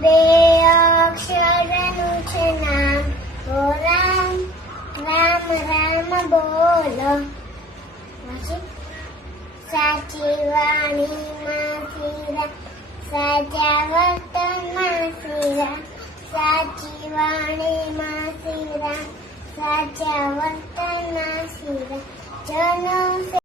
બે અક્ષરનું છે નામ, ઓ રામ રામ રામ બોલો. પછી સાચી વાણીમાં શ્રીરામ, સાચા વર્તનમાં શ્રીરામ, સાચી વાણીમાં શ્રીરામ, સાચા વર્તનમાં શ્રીરામ. જનો